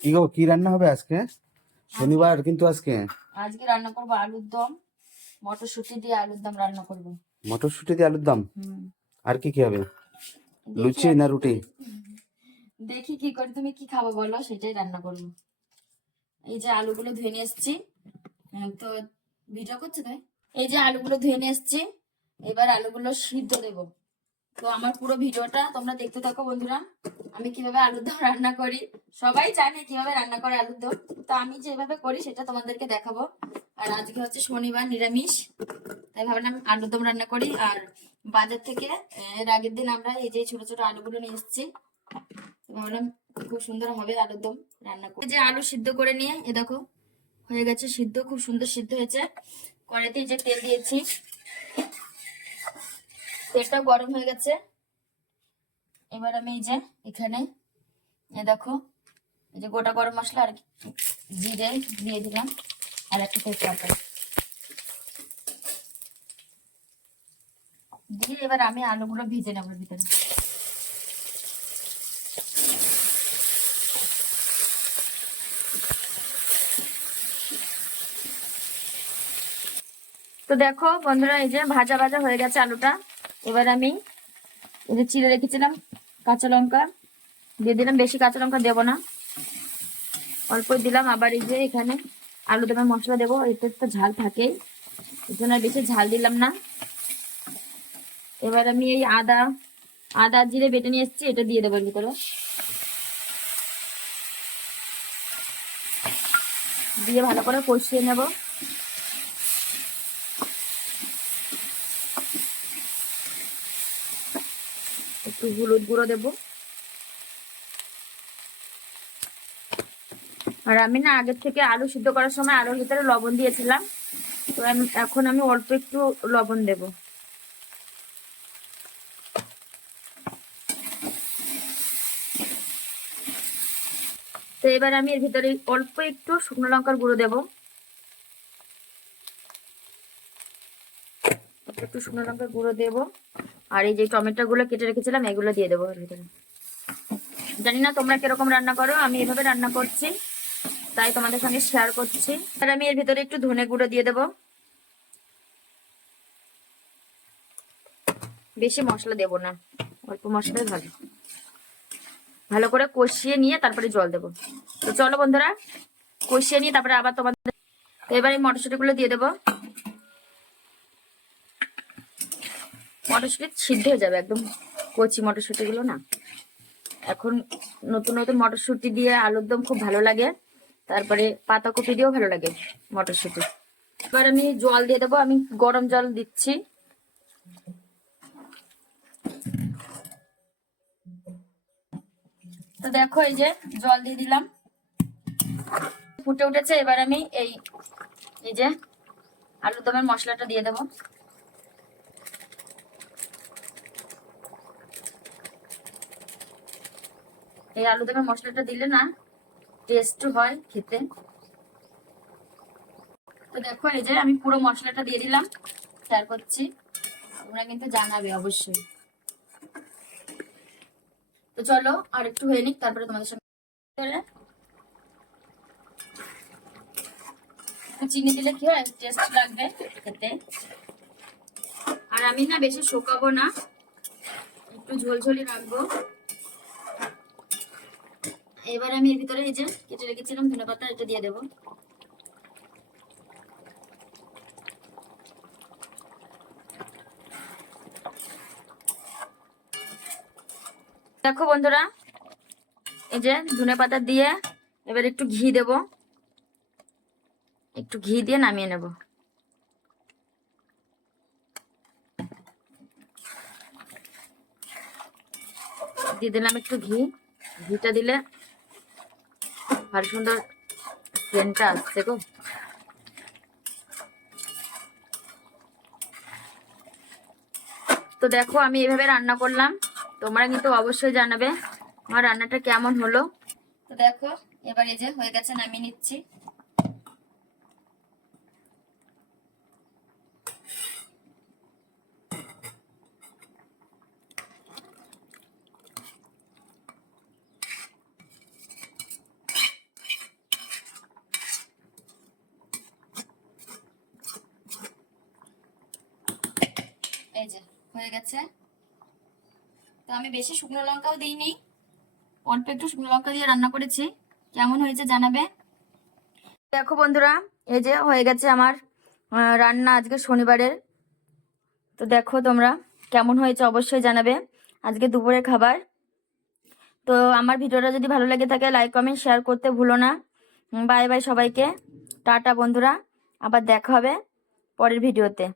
কি গো, কি রান্না হবে আজকে? শনিবার কিন্তু আজকে। আজকে রান্না করবো আলুর দম, মটরশুঁটি দিয়ে আলুর দম রান্না করবো। মটরশুঁটি দিয়ে আলুর দম। হুম। আর কি কি হবে? দেখি লুচি আর না কি রুটি? করি। দেখি কি করে, তুমি কি খাবো বলো, সেটাই রান্না করবো। এই যে আলুগুলো ধুয়ে নিয়ে এসছি। তো ভিডিও করছে তাই। এই যে আলুগুলো ধুয়ে নিয়ে এসছি, এবার আলুগুলো সিদ্ধ দেবো। তো আমার পুরো ভিডিওটা তোমরা দেখতে থাকো বন্ধুরা। আমি কিভাবে আলুর দম রান্না করি, সবাই জানে কিভাবে রান্না করে আলুর দম, তো আমি যেভাবে করি সেটা তোমাদেরকে দেখাবো। আর আজকে হচ্ছে শনিবার, নিরামিষ, তাই ভাবলাম আলুর দম রান্না করি। আর বাজার থেকে এর আগের দিন আমরা এই যে ছোট ছোট আলুগুলো নিয়ে এসেছি, ভাবলাম খুব সুন্দর হবে আলুর দম রান্না করে। যে আলু সিদ্ধ করে নিয়ে এ দেখো হয়ে গেছে সিদ্ধ, খুব সুন্দর সিদ্ধ হয়েছে। কড়াইতে যে তেল দিয়েছি, তেলটা গরম হয়ে গেছে। এবার আমি এই যে এখানে দেখো এই যে গোটা গরম মশলা আর জিরে দিয়ে দিলাম, আর একটা তেজপাতা দিয়ে এবার আমি আলুগুলো ভেজে নেবো ভিতরে। তো দেখো বন্ধুরা, এই যে ভাজা ভাজা হয়ে গেছে আলুটা। এবার আমি এই যে চিড়ে রেখেছিলাম কাঁচা লঙ্কা দিয়ে দিলাম, বেশি কাঁচা লঙ্কা দেবো না, অল্প দিলাম। আবার এই যে এখানে আলু দমের মশলা দেবো, এতে তো ঝাল থাকেই, এই জন্য বেশি ঝাল দিলাম না। এবার আমি এই আদা আদা জিরে বেটে নিয়ে এসেছি, এটা দিয়ে দেবো ভিতরে। দিয়ে ভালো করে কষিয়ে নেব। একটু হলুদ গুঁড়ো দেবো। আর আমি না আগের থেকে আলু সিদ্ধ করার সময় আলুর ভিতরে লবণ দিয়েছিলাম, তো এখন আমি অল্প একটু লবণ দেব। তো এবার আমি এর ভিতরে অল্প একটু শুকনো লঙ্কার গুঁড়ো দেব, একটু শুকনো লঙ্কার গুঁড়ো দেবো। আর এই যে টমেটো গুলো কেটে রেখেছিলাম এগুলো দিয়ে দেবো এর ভিতরে। জানি না তোমরা কিরকম রান্না করো, আমি এভাবে রান্না করছি তাই তোমাদের সঙ্গে শেয়ার করছি। আর আমি এর ভিতরে একটু ধনে গুঁড়ো দিয়ে দেবো, বেশি মশলা দেব না, অল্প মশলাই ভালো। ভালো করে কষিয়ে নিয়ে তারপরে জল দেবো। তো চলো বন্ধুরা, কষিয়ে নিয়ে তারপরে আবার তোমাদের। তো এবার এই মটরশুঁটি গুলো দিয়ে দেবো। মটরশুঁটি সিদ্ধ হয়ে যাবে একদম, কচি মটরশুঁটি গুলো না। এখন নতুন নতুন মটরশুঁটি দিয়ে আলুর দম খুব ভালো লাগে, তারপরে পাতাকপি দিয়েও ভালো লাগে মটরশুঁটি। এবার আমি জল দিয়ে দেবো, আমি গরম জল দিচ্ছি। তো দেখো এই যে জল দিয়ে দিলাম, ফুটে উঠেছে। এবার আমি এই এই যে আলুর দমের মশলাটা দিয়ে দেবো। এই আলু দমের মশলাটা দিলে না টেস্ট হয় খেতে। তো দেখো এই যে আমি পুরো মশলাটা দিয়ে দিলাম, শেয়ার করছি, তোমরা কিন্তু জানাবে অবশ্যই। তো চলো আর একটু হয়ে নিক, তারপরে তোমাদের সঙ্গে চিনি দিলে কি হয়, টেস্ট লাগবে খেতে। আর আমি না বেশি শুকাবো না, একটু ঝোলঝোলি রাখবো। এবার আমি এর ভিতরে এই যে কেটে রেখেছিলাম ধনেপাতা, এটা দিয়ে দেবো। দেখো বন্ধুরা, এই যে ধনেপাতা দিয়ে এবার একটু ঘি দেব, একটু ঘি দিয়ে নামিয়ে নেব। দিয়ে দিলাম একটু ঘি, ঘিটা দিলে ভালো সুন্দর সেন্টটা আসছে গো। তো দেখো আমি এভাবে রান্না করলাম, তোমরা কিন্তু অবশ্যই জানাবে আমার রান্নাটা কেমন হলো। তো দেখো এবার এই যে হয়ে গেছে, নামিয়ে নিচ্ছি। এই যে হয়ে গেছে। তো আমি বেশি শুকনো লঙ্কাও দিইনি, অল্প একটু শুকনো লঙ্কা দিয়ে রান্না করেছি। কেমন হয়েছে জানাবে। দেখো বন্ধুরা, এই যে হয়ে গেছে আমার রান্না আজকে শনিবারের। তো দেখো তোমরা কেমন হয়েছে অবশ্যই জানাবে, আজকে দুপুরের খাবার। তো আমার ভিডিওটা যদি ভালো লেগে থাকে লাইক কমেন্ট শেয়ার করতে ভুলো না। বাই বাই সবাইকে, টাটা বন্ধুরা, আবার দেখা হবে পরের ভিডিওতে।